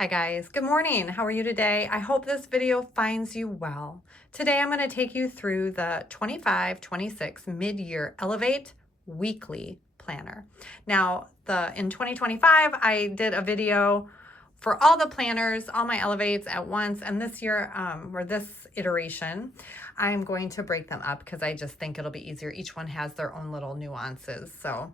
Hi guys, good morning. How are you today? I hope this video finds you well. Today I'm going to take you through the 25-26 mid-year Elevate weekly planner. Now, in 2025, I did a video for all the planners, all my Elevates at once, and this year, or this iteration, I'm going to break them up because I just think it'll be easier. Each one has their own little nuances. So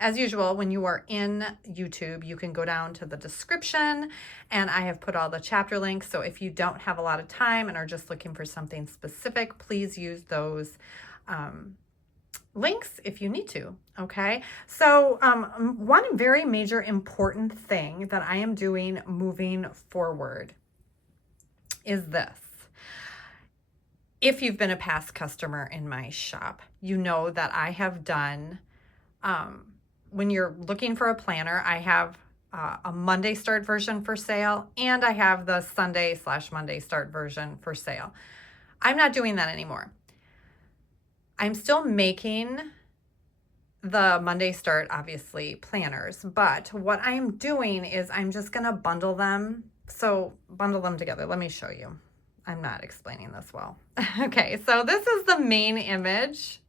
as usual, when you are in YouTube, you can go down to the description and I have put all the chapter links. So if you don't have a lot of time and are just looking for something specific, please use those links if you need to. Okay. So one very major important thing that I am doing moving forward is this. If you've been a past customer in my shop, you know that I have done when you're looking for a planner, I have a Monday start version for sale, and I have the Sunday/Monday start version for sale. I'm not doing that anymore. I'm still making the Monday start, obviously, planners, but what I am doing is I'm just going to bundle them. So bundle them together. Let me show you. I'm not explaining this well. Okay, so this is the main image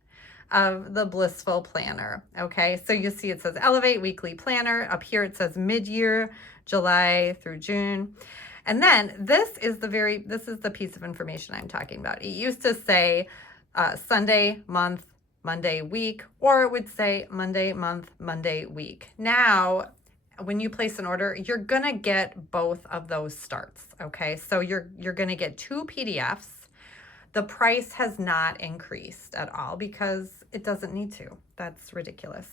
of the Blissful Planner. Okay, so you see it says Elevate Weekly Planner. Up here it says mid-year, July through June. And then this is the piece of information I'm talking about. It used to say Sunday, month, Monday, week, or it would say Monday, month, Monday, week. Now, when you place an order, you're gonna get both of those starts. Okay, so you're gonna get two PDFs. The price has not increased at all because it doesn't need to. That's ridiculous.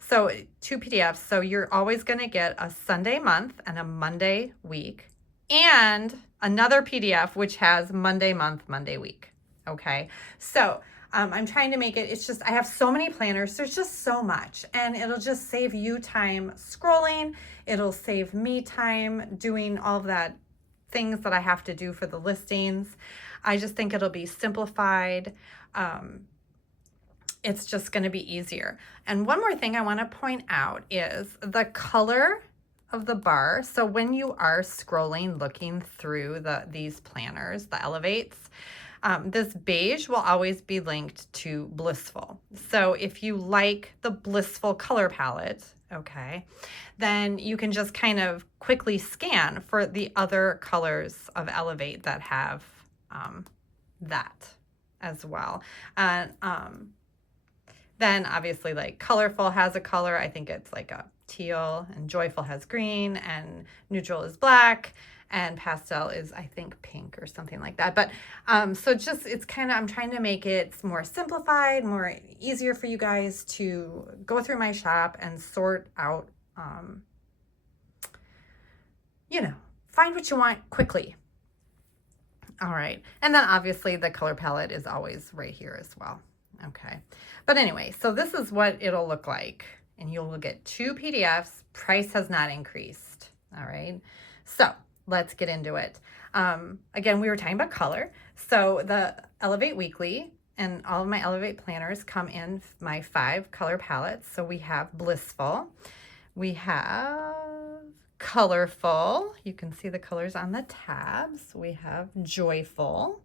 So two PDFs. So you're always going to get a Sunday month and a Monday week and another PDF which has Monday month, Monday week. Okay. So I'm trying to make it, it's just, I have so many planners. There's just so much, and it'll just save you time scrolling. It'll save me time doing all of that things that I have to do for the listings. I just think it'll be simplified. It's just going to be easier. And one more thing I want to point out is the color of the bar. So when you are scrolling, looking through these planners, the Elevates, this beige will always be linked to Blissful. So if you like the Blissful color palette, okay, then you can just kind of quickly scan for the other colors of Elevate that have that as well. And then obviously, like, Colorful has a color. I think it's like a teal, and Joyful has green, and Neutral is black, and Pastel is, I think, pink or something like that. But so just, it's kind of, I'm trying to make it more simplified, more easier for you guys to go through my shop and sort out, find what you want quickly. All right. And then obviously the color palette is always right here as well. Okay. But anyway, so this is what it'll look like. And you'll get two PDFs. Price has not increased. All right. So let's get into it. Again, we were talking about color. So the Elevate Weekly and all of my Elevate planners come in my 5 color palettes. So we have Blissful. We have Colorful. You can see the colors on the tabs. We have Joyful.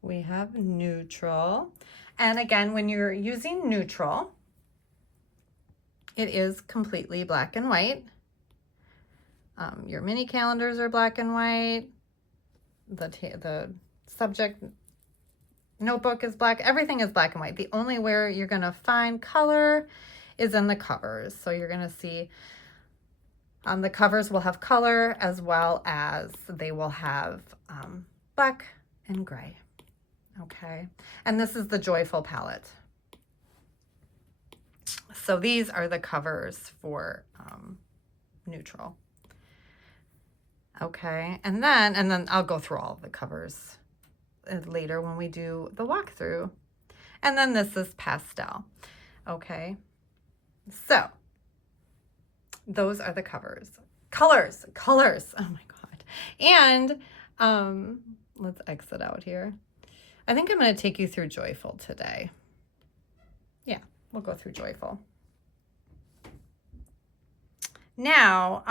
We have Neutral. And again, when you're using Neutral, it is completely black and white. Your mini calendars are black and white. The subject notebook is black. Everything is black and white. The only where you're going to find color is in the covers. So you're going to see the covers will have color, as well as they will have black and gray. Okay. And this is the Joyful palette. So these are the covers for Neutral. Okay. And then I'll go through all of the covers later when we do the walkthrough. And then this is Pastel. Okay. So those are the covers. Colors. Oh my God. And let's exit out here. I think I'm going to take you through Joyful today. Yeah, we'll go through Joyful. Now,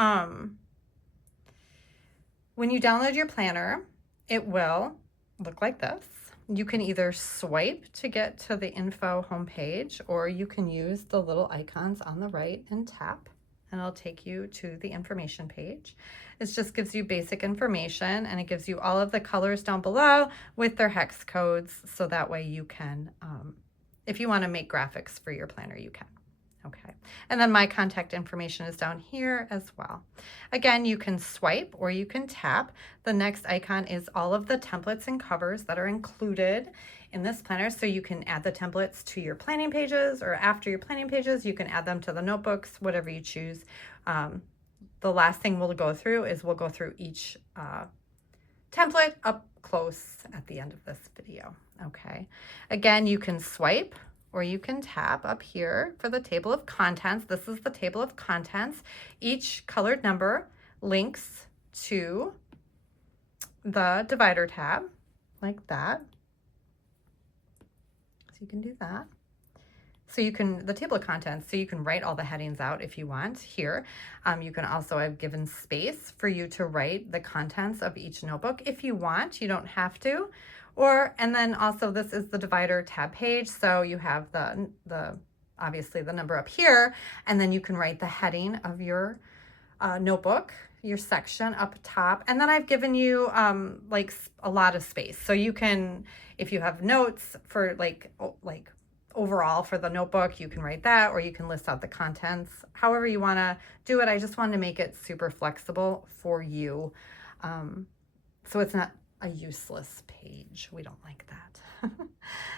when you download your planner, it will look like this. You can either swipe to get to the info homepage, or you can use the little icons on the right and tap, and it'll take you to the information page. It just gives you basic information, and it gives you all of the colors down below with their hex codes, so that way you can, if you want to make graphics for your planner, you can. Okay, and then my contact information is down here as well. Again, you can swipe or you can tap. The next icon is all of the templates and covers that are included in this planner. So you can add the templates to your planning pages, or after your planning pages, you can add them to the notebooks, whatever you choose. The last thing we'll go through is we'll go through each template up close at the end of this video. Okay, again, you can swipe or you can tap up here for the table of contents. This is the table of contents. Each colored number links to the divider tab like that. So you can do that. So you can, the table of contents, so you can write all the headings out if you want here. You can also have given space for you to write the contents of each notebook if you want. You don't have to. And then also this is the divider tab page. So you have the obviously the number up here, and then you can write the heading of your notebook, your section up top. And then I've given you like a lot of space. So you can, if you have notes for like overall for the notebook, you can write that, or you can list out the contents, however you want to do it. I just wanted to make it super flexible for you. So it's not a useless page. We don't like that.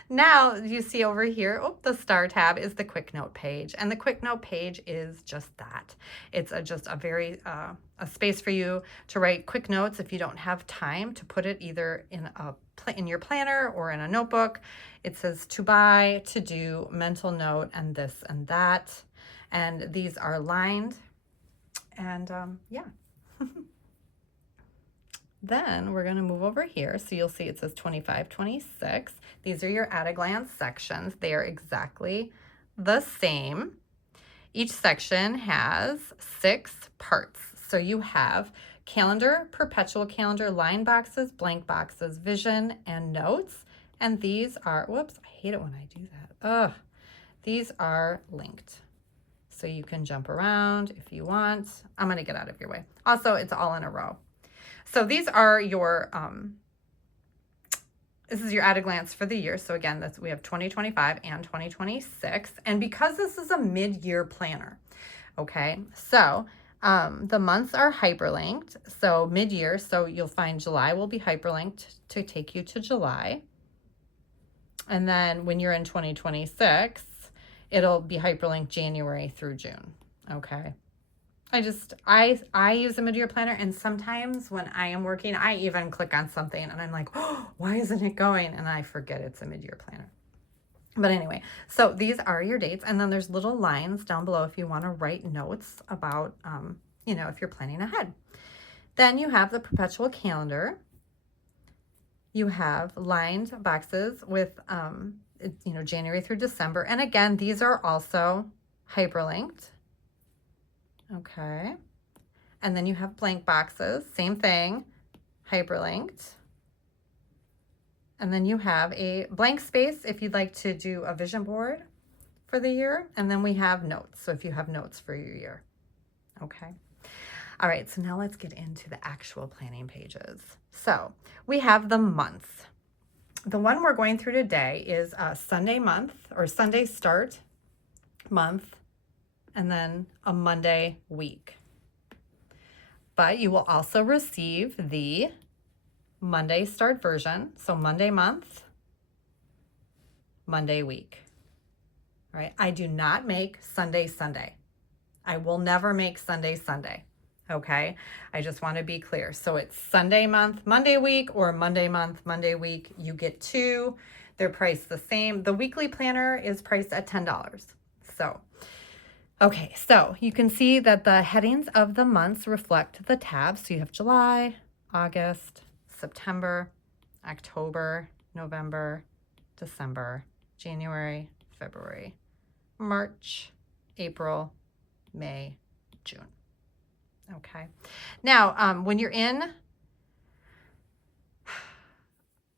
Now you see over here, the star tab is the quick note page, and the quick note page is just that. It's just a very a space for you to write quick notes if you don't have time to put it either in your planner or in a notebook. It says to buy, to do, mental note, and this and that, and these are lined, and yeah. Then we're going to move over here. So you'll see it says 25, 26. These are your at a glance sections. They are exactly the same. Each section has 6 parts. So you have calendar, perpetual calendar, line boxes, blank boxes, vision, and notes. And these are, whoops, I hate it when I do that. These are linked. So you can jump around if you want. I'm going to get out of your way. Also, it's all in a row. So these are your, this is your at a glance for the year. So again, we have 2025 and 2026. And because this is a mid-year planner, okay, so the months are hyperlinked. So mid-year, so you'll find July will be hyperlinked to take you to July. And then when you're in 2026, it'll be hyperlinked January through June, okay? I use a mid-year planner, and sometimes when I am working, I even click on something and I'm like, oh, why isn't it going? And I forget it's a mid-year planner. But anyway, so these are your dates, and then there's little lines down below if you want to write notes about, you know, if you're planning ahead. Then you have the perpetual calendar. You have lined boxes with, you know, January through December. And again, these are also hyperlinked. Okay, and then you have blank boxes, same thing, hyperlinked. And then you have a blank space if you'd like to do a vision board for the year. And then we have notes, so if you have notes for your year. Okay, all right, so now let's get into the actual planning pages. So we have the months. The one we're going through today is a Sunday month, or Sunday start month, and then a Monday week. But you will also receive the Monday start version. So Monday month, Monday week. All right. I do not make Sunday Sunday. I will never make Sunday Sunday. Okay. I just want to be clear. So it's Sunday month, Monday week, or Monday month, Monday week. You get 2. They're priced the same. The weekly planner is priced at $10. So okay, so you can see that the headings of the months reflect the tabs. So you have July, August, September, October, November, December, January, February, March, April, May, June. Okay. Now, when you're in,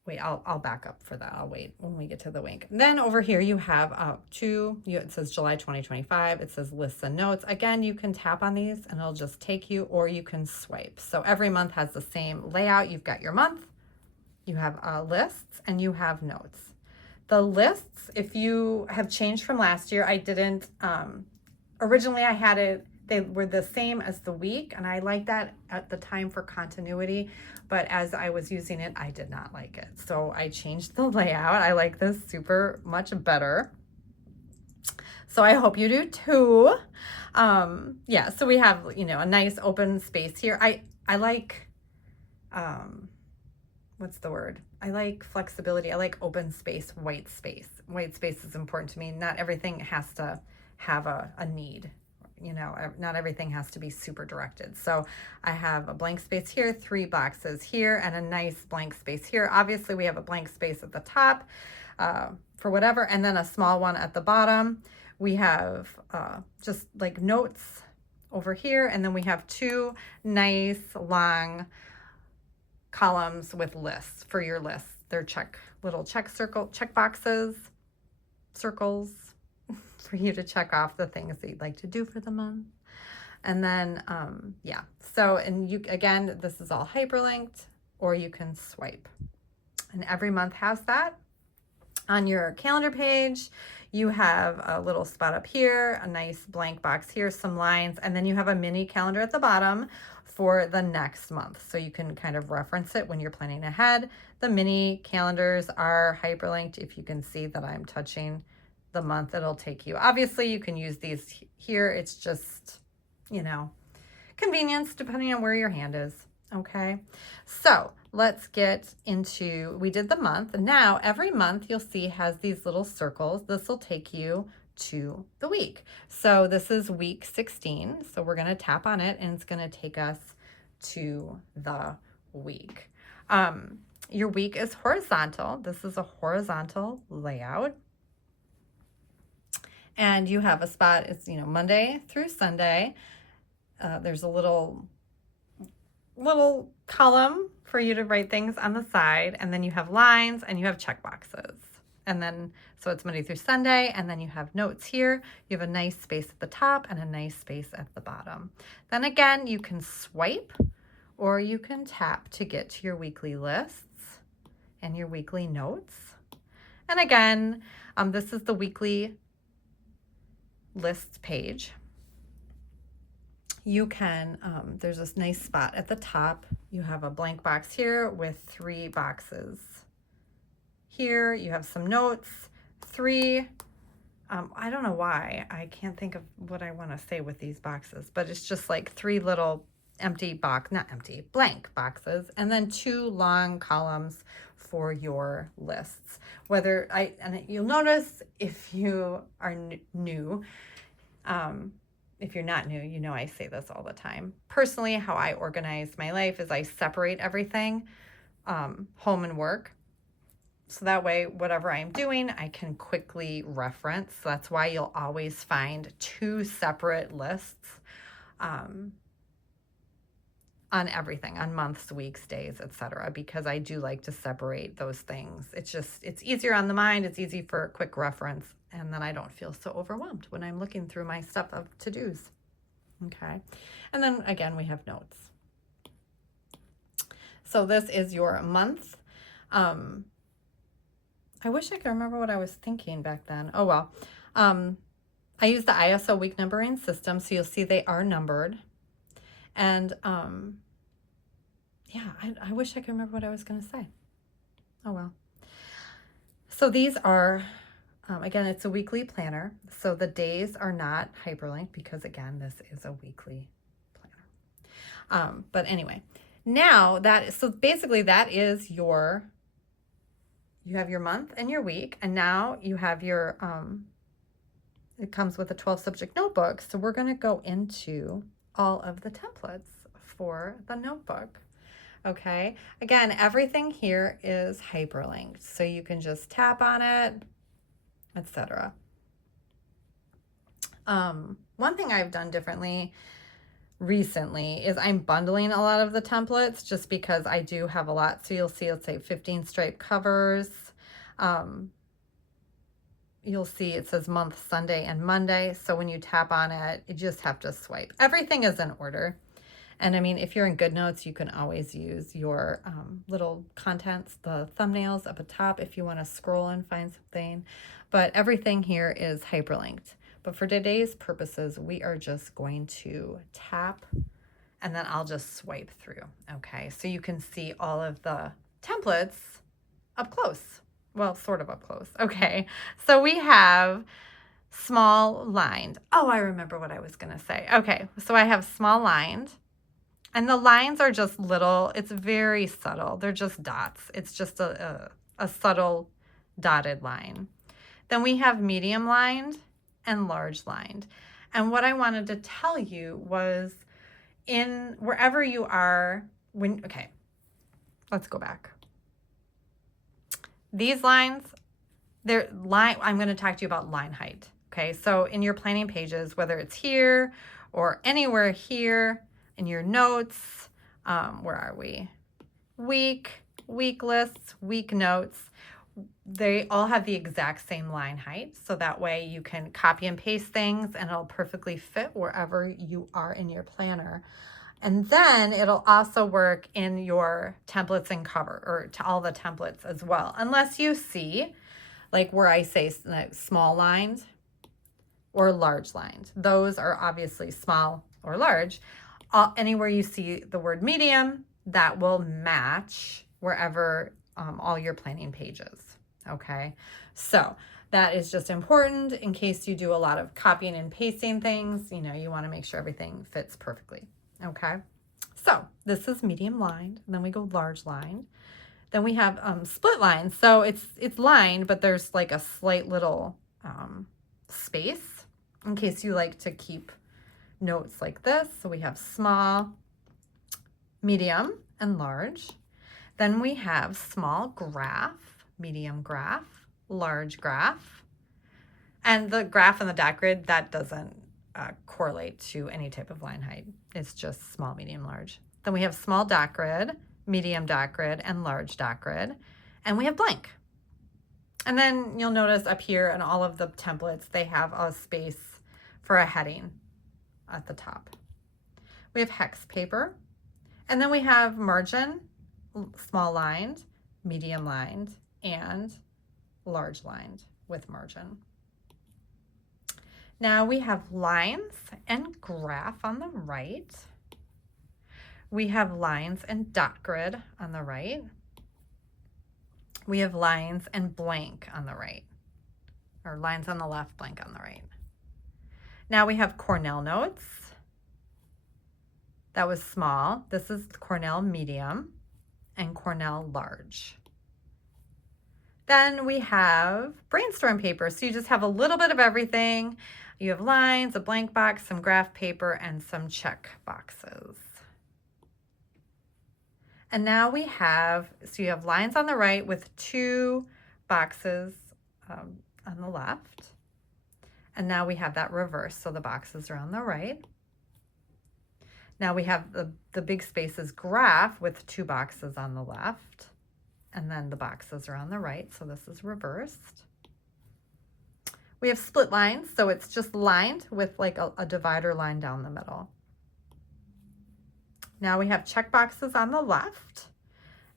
wait, I'll back up for that. I'll wait when we get to the link. Then over here you have it says July 2025. It says lists and notes. Again, you can tap on these and it'll just take you, or you can swipe. So every month has the same layout. You've got your month, you have lists, and you have notes. The lists, if you have changed from last year, I didn't, originally I had it, they were the same as the week, and I liked that at the time for continuity, but as I was using it, I did not like it. So I changed the layout. I like this super much better. So I hope you do too. Yeah, so we have, a nice open space here. I like, what's the word? I like flexibility. I like open space, white space. White space is important to me. Not everything has to have a need. Not everything has to be super directed. So I have a blank space here, 3 boxes here, and a nice blank space here. Obviously, we have a blank space at the top for whatever, and then a small one at the bottom. We have just like notes over here, and then we have 2 nice long columns with lists for your lists. They're little check boxes, circles, for you to check off the things that you'd like to do for the month. And then, yeah. So, and again, this is all hyperlinked, or you can swipe. And every month has that. On your calendar page, you have a little spot up here, a nice blank box here, some lines, and then you have a mini calendar at the bottom for the next month. So you can kind of reference it when you're planning ahead. The mini calendars are hyperlinked. If you can see that I'm touching the month it'll take you. Obviously, you can use these here. It's just, convenience depending on where your hand is. Okay. So let's get into, we did the month. Now, every month you'll see has these little circles. This will take you to the week. So this is week 16. So we're going to tap on it and it's going to take us to the week. Your week is horizontal. This is a horizontal layout. And you have a spot, it's, Monday through Sunday. There's a little column for you to write things on the side. And then you have lines and you have check boxes. And then, so it's Monday through Sunday. And then you have notes here. You have a nice space at the top and a nice space at the bottom. Then again, you can swipe or you can tap to get to your weekly lists and your weekly notes. And again, this is the weekly lists page. You can, there's this nice spot at the top. You have a blank box here with 3 boxes. Here you have some notes, 3, I don't know why, I can't think of what I want to say with these boxes, but it's just like 3 little blank boxes, and then 2 long columns for your lists. And you'll notice if you are new, if you're not new, I say this all the time. Personally, how I organize my life is I separate everything, home and work. So that way, whatever I'm doing, I can quickly reference. So that's why you'll always find 2 separate lists on everything, on months, weeks, days, etc. Because I do like to separate those things. It's easier on the mind. It's easy for quick reference. And then I don't feel so overwhelmed when I'm looking through my stuff of to-dos. Okay. And then again, we have notes. So this is your month. I wish I could remember what I was thinking back then. Oh, well. I use the ISO week numbering system. So you'll see they are numbered. And yeah, I wish I could remember what I was going to say. Oh, well. So these are, again, it's a weekly planner. So the days are not hyperlinked because, again, this is a weekly planner. But anyway, now so basically that is you have your month and your week. And now you have your, it comes with a 12 subject notebook. So we're going to go into all of the templates for the notebook. Okay. Again, everything here is hyperlinked. So you can just tap on it, etc. One thing I've done differently recently is I'm bundling a lot of the templates just because I do have a lot. So you'll see, let's say 15 stripe covers. You'll see it says month, Sunday, and Monday. So when you tap on it, you just have to swipe. Everything is in order. And I mean, if you're in GoodNotes, you can always use your little contents, the thumbnails up at top if you want to scroll and find something. But everything here is hyperlinked. But for today's purposes, we are just going to tap and then I'll just swipe through. Okay, so you can see all of the templates up close. Well, sort of up close. Okay, so we have small lined. Oh, I remember what I was going to say. Okay, so I have small lined. And the lines are just little, it's very subtle. They're just dots. It's just a subtle dotted line. Then we have medium lined and large lined. And what I wanted to tell you was in wherever you are, okay, let's go back. These lines, I'm going to talk to you about line height. Okay, so in your planning pages, whether it's here or anywhere here, in your notes, where are we? Week lists, week notes. They all have the exact same line height. So that way you can copy and paste things and it'll perfectly fit wherever you are in your planner. And then it'll also work in your templates and cover, or to all the templates as well. Unless you see, like where I say small lined or large lined. Those are obviously small or large. Anywhere you see the word medium, that will match wherever all your planning pages. Okay, so that is just important in case you do a lot of copying and pasting things. You know, you want to make sure everything fits perfectly. Okay, so this is medium lined, and then we go large lined. Then we have split lines. So it's lined, but there's like a slight little space in case you like to keep notes like this. So we have small, medium, and large. Then we have small graph, medium graph, large graph. And the graph and the dot grid, that doesn't correlate to any type of line height. It's just small, medium, large. Then we have small dot grid, medium dot grid, and large dot grid. And we have blank. And then you'll notice up here in all of the templates, they have a space for a heading at the top. We have hex paper, and then we have margin, small lined, medium lined, and large lined with margin. Now we have lines and graph on the right. We have lines and dot grid on the right. We have lines and blank on the right, or lines on the left, blank on the right. Now we have Cornell notes. That was small. This is Cornell medium and Cornell large. Then we have brainstorm paper. So you just have a little bit of everything. You have lines, a blank box, some graph paper, and some check boxes. And now we have, so you have lines on the right with 2 boxes on the left. And now we have that reverse, so the boxes are on the right. Now we have the big spaces graph with 2 boxes on the left, and then the boxes are on the right, so this is reversed. We have split lines, so it's just lined with like a divider line down the middle. Now we have check boxes on the left,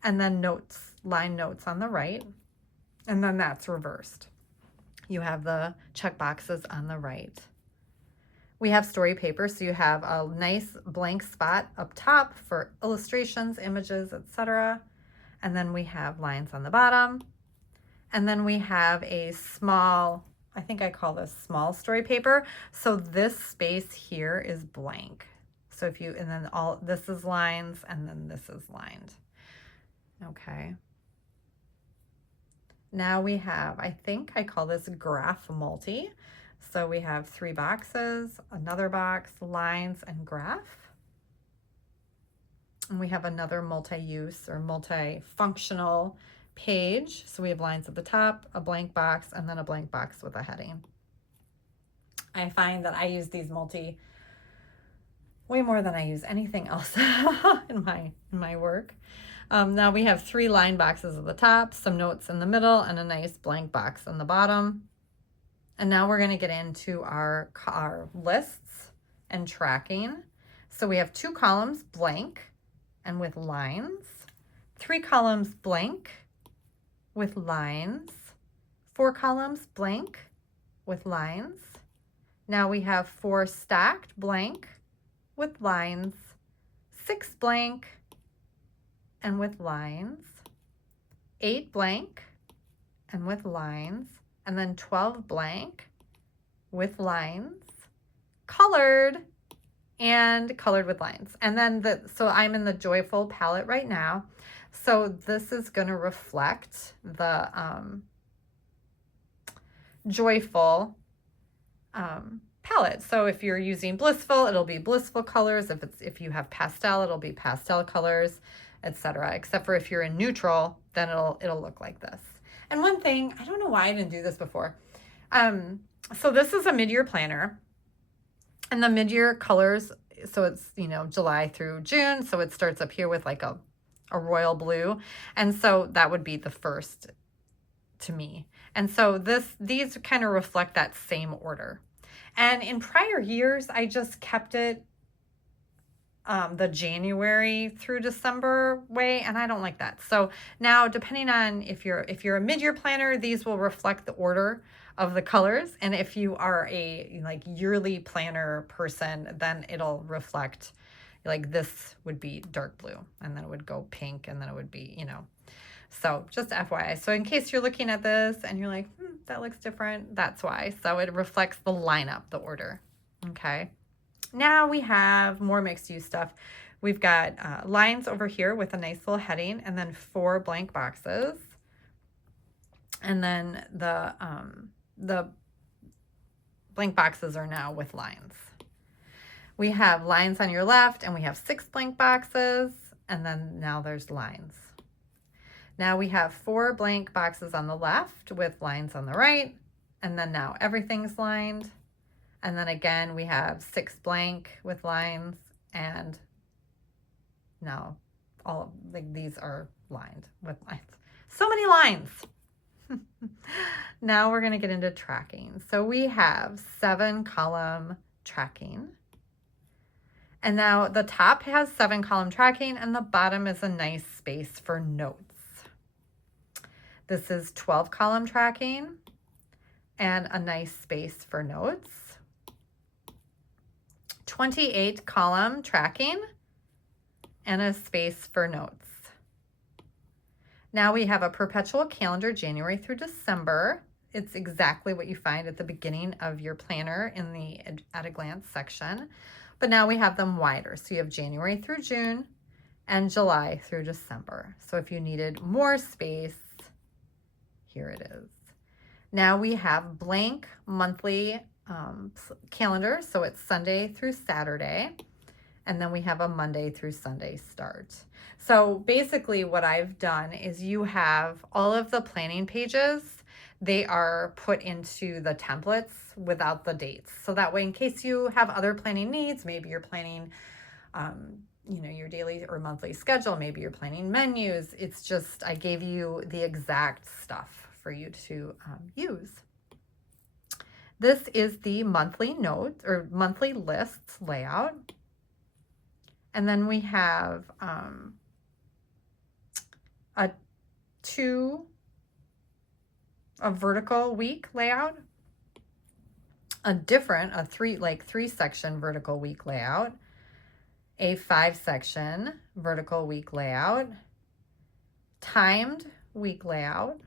and then notes, line notes on the right, and then that's reversed. You have the check boxes on the right. We have story paper, so you have a nice blank spot up top for illustrations, images, etc. And then we have lines on the bottom. And then we have a small, I think I call this small story paper. So this space here is blank. So if you, and then all, this is lines, and then this is lined. Okay. Now we have, I think I call this graph multi. So we have 3 boxes, another box, lines, and graph. And we have another multi-use or multi-functional page. So we have lines at the top, a blank box, and then a blank box with a heading. I find that I use these way more than I use anything else in my work. Now we have 3 line boxes at the top, some notes in the middle, and a nice blank box on the bottom. And now we're going to get into our lists and tracking. So we have 2 columns blank and with lines, 3 columns blank with lines, 4 columns blank with lines. Now we have 4 stacked blank with lines, 6 blank and with lines, 8 blank and with lines, and then 12 blank with lines, colored and colored with lines. And then so I'm in the joyful palette right now. So this is going to reflect the joyful palette. So if you're using blissful, it'll be blissful colors. If you have pastel, it'll be pastel colors, etc. Except for if you're in neutral, then it'll look like this. And one thing, I don't know why I didn't do this before. So this is a mid-year planner, and the mid-year colors, so it's, July through June. So it starts up here with like a royal blue. And so that would be the first to me. And so these kind of reflect that same order. And in prior years, I just kept it the January through December way, and I don't like that. So now, depending on if you're a mid-year planner, these will reflect the order of the colors, and if you are a yearly planner person, then it'll reflect, like, this would be dark blue, and then it would go pink, and then it would be, So just FYI. So in case you're looking at this and you're like, that looks different, that's why. So it reflects the lineup, the order. Okay. Now we have more mixed use stuff. We've got lines over here with a nice little heading, and then 4 blank boxes. And then the blank boxes are now with lines. We have lines on your left, and we have 6 blank boxes, and then now there's lines. Now we have 4 blank boxes on the left with lines on the right, and then now everything's lined. And then again, we have 6 blank with lines, and now all these are lined with lines. So many lines. Now we're going to get into tracking. So we have 7 column tracking. And now the top has 7 column tracking, and the bottom is a nice space for notes. This is 12 column tracking and a nice space for notes. 28 column tracking and a space for notes. Now we have a perpetual calendar, January through December. It's exactly what you find at the beginning of your planner in the at a glance section, but now we have them wider. So you have January through June and July through December. So if you needed more space, here it is. Now we have blank monthly calendar, so it's Sunday through Saturday, and then we have a Monday through Sunday start. So basically what I've done is you have all of the planning pages, they are put into the templates without the dates. So that way, in case you have other planning needs, maybe you're planning your daily or monthly schedule, maybe you're planning menus, it's just, I gave you the exact stuff for you to use. This is the monthly notes or monthly lists layout. And then we have a vertical week layout, a 3 section vertical week layout, a 5 section vertical week layout, timed week layout,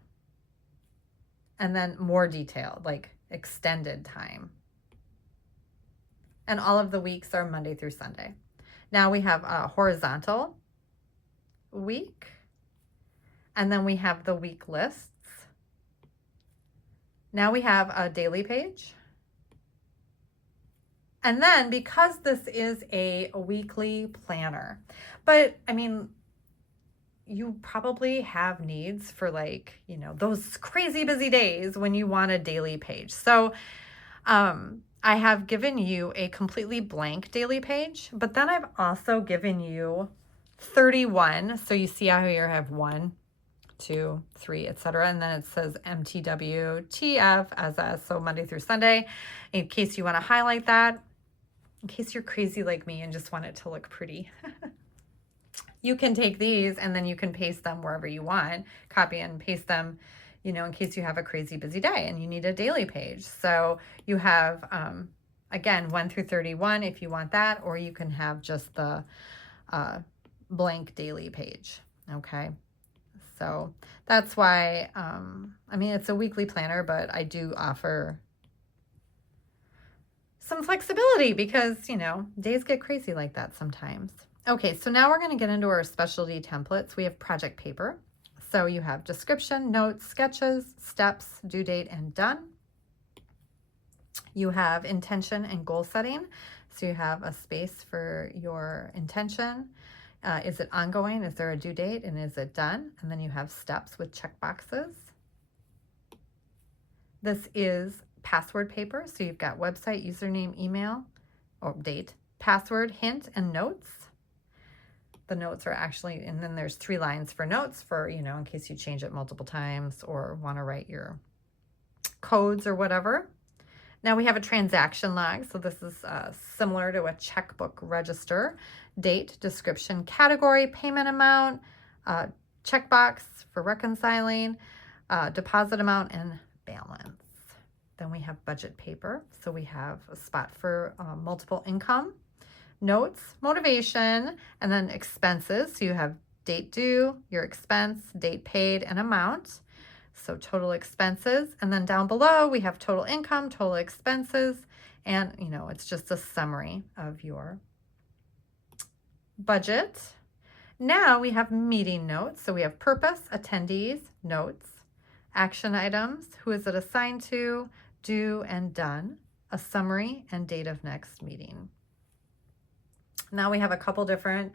and then more detailed, like extended time. And all of the weeks are Monday through Sunday. Now we have a horizontal week, and then we have the week lists. Now we have a daily page. And then, because this is a weekly planner, but I mean, you probably have needs for those crazy busy days when you want a daily page. So I have given you a completely blank daily page, but then I've also given you 31. So you see how here I have 1, 2, 3, etc. And then it says MTW, TF, SS, so Monday through Sunday, in case you want to highlight that, in case you're crazy like me and just want it to look pretty. You can take these and then you can paste them wherever you want, copy and paste them, you know, in case you have a crazy busy day and you need a daily page. So you have, again, 1 through 31 if you want that, or you can have just the blank daily page. Okay. So that's why, I mean, it's a weekly planner, but I do offer some flexibility because, you know, days get crazy like that sometimes. Okay, so now we're going to get into our specialty templates. We have project paper. So you have description, notes, sketches, steps, due date, and done. You have intention and goal setting. So you have a space for your intention. Is it ongoing? Is there a due date? And is it done? And then you have steps with check boxes. This is password paper. So you've got website, username, email, or date, password, hint, and notes. The notes are actually, and then there's 3 lines for notes for, you know, in case you change it multiple times or want to write your codes or whatever. Now we have a transaction log. So this is similar to a checkbook register. Date, description, category, payment amount, checkbox for reconciling, deposit amount, and balance. Then we have budget paper. So we have a spot for multiple income, notes, motivation, and then expenses. So you have date due, your expense, date paid, and amount. So total expenses. And then down below, we have total income, total expenses, and, you know, it's just a summary of your budget. Now we have meeting notes. So we have purpose, attendees, notes, action items, who is it assigned to, due and done, a summary, and date of next meeting. Now we have a couple different,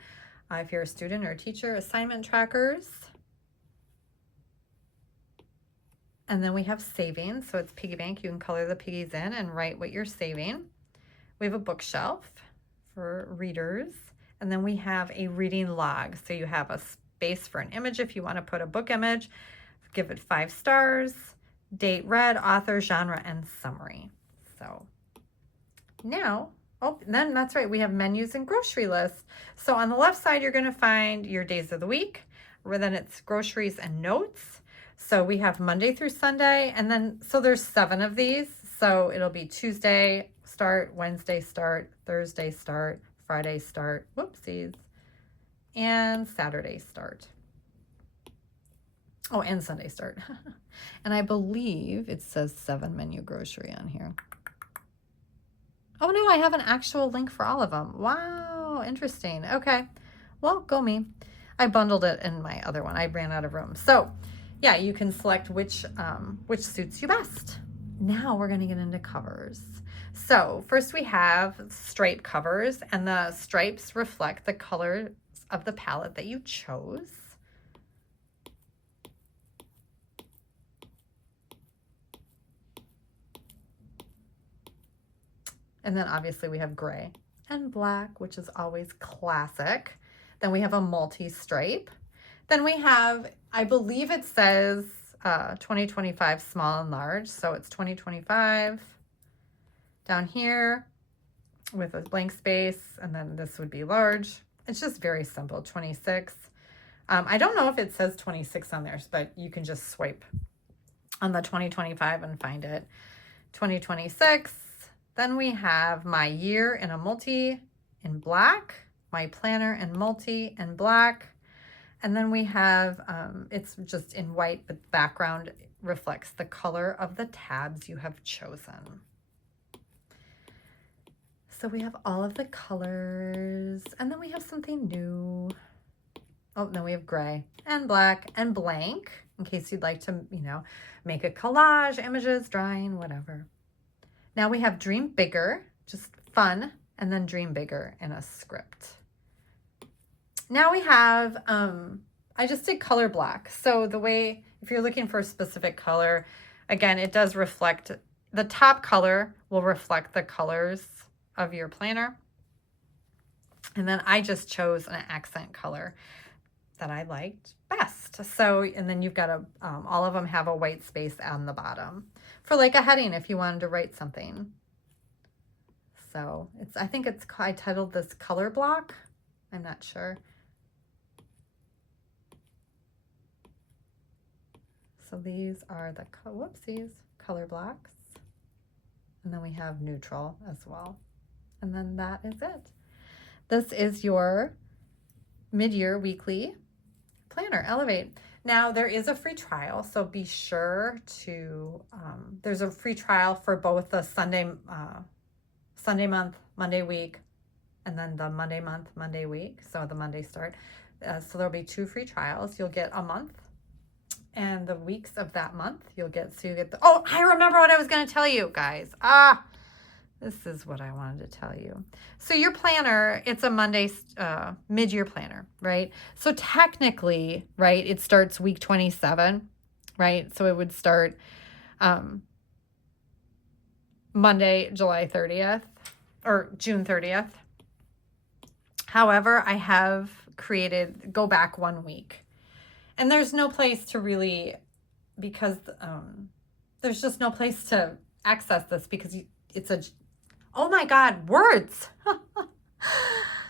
if you're a student or a teacher, assignment trackers. And then we have savings. So it's piggy bank. You can color the piggies in and write what you're saving. We have a bookshelf for readers. And then we have a reading log. So you have a space for an image if you want to put a book image. Give it 5 stars. Date read, author, genre, and summary. So now, oh, then that's right. We have menus and grocery lists. So on the left side, you're going to find your days of the week, where then it's groceries and notes. So we have Monday through Sunday, and then, so there's 7 of these. So it'll be Tuesday start, Wednesday start, Thursday start, Friday start, whoopsies, and Saturday start. Oh, and Sunday start. And I believe it says 7 menu grocery on here. Oh no, I have an actual link for all of them. Wow, interesting. Okay, well, go me. I bundled it in my other one. I ran out of room. So yeah, you can select which suits you best. Now we're gonna get into covers. So first we have stripe covers, and the stripes reflect the colors of the palette that you chose. And then obviously we have gray and black, which is always classic. Then we have a multi-stripe. Then we have, I believe it says 2025 small and large. So it's 2025 down here with a blank space, and then this would be large. It's just very simple, 26. I don't know if it says 26 on there, but you can just swipe on the 2025 and find it. 2026. Then we have my year in a multi in black, my planner in multi in black. And then we have, it's just in white, but the background reflects the color of the tabs you have chosen. So we have all of the colors, and then we have something new. Oh, then we have gray and black and blank, in case you'd like to, you know, make a collage, images, drawing, whatever. Now we have dream bigger, just fun, and then dream bigger in a script. Now we have, I just did color block. So the way, if you're looking for a specific color, again, it does reflect the top color will reflect the colors of your planner. And then I just chose an accent color that I liked best. So, and then you've got all of them have a white space on the bottom for like a heading if you wanted to write something. So I titled this color block. I'm not sure. So these are the, color blocks. And then we have neutral as well. And then that is it. This is your mid-year weekly planner, Elevate. Now there is a free trial, so be sure to, there's a free trial for both the Sunday month, Monday week, and then the Monday month, Monday week. So the Monday start. So there'll be 2 free trials. You'll get a month, and the weeks of that month you'll get. So you get the. Oh, I remember what I was going to tell you guys. This is what I wanted to tell you. So your planner, it's a Monday mid-year planner, right? So technically, right, it starts week 27, right? So it would start Monday, July 30th or June 30th. However, I have created go back 1 week. And there's no place to really, because there's just no place to access this because it's a, oh my God, words.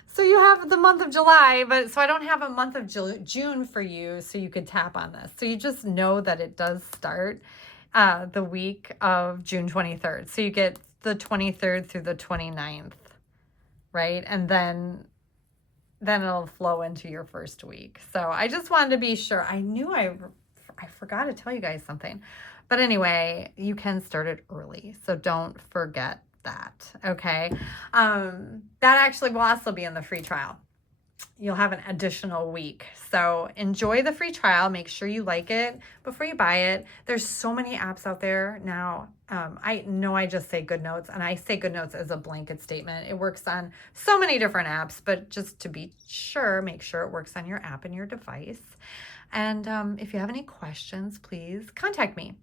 So you have the month of July, but so I don't have a month of June for you so you could tap on this. So you just know that it does start the week of June 23rd. So you get the 23rd through the 29th, right? And then it'll flow into your first week. So I just wanted to be sure. I knew I forgot to tell you guys something. But anyway, you can start it early. So don't forget that, okay? That actually will also be in the free trial. You'll have an additional week. So enjoy the free trial. Make sure you like it before you buy it. There's so many apps out there now. I know I just say GoodNotes, and I say GoodNotes as a blanket statement. It works on so many different apps, but just to be sure, make sure it works on your app and your device. And if you have any questions, please contact me.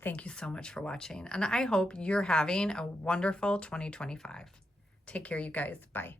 Thank you so much for watching, and I hope you're having a wonderful 2025. Take care, you guys. Bye.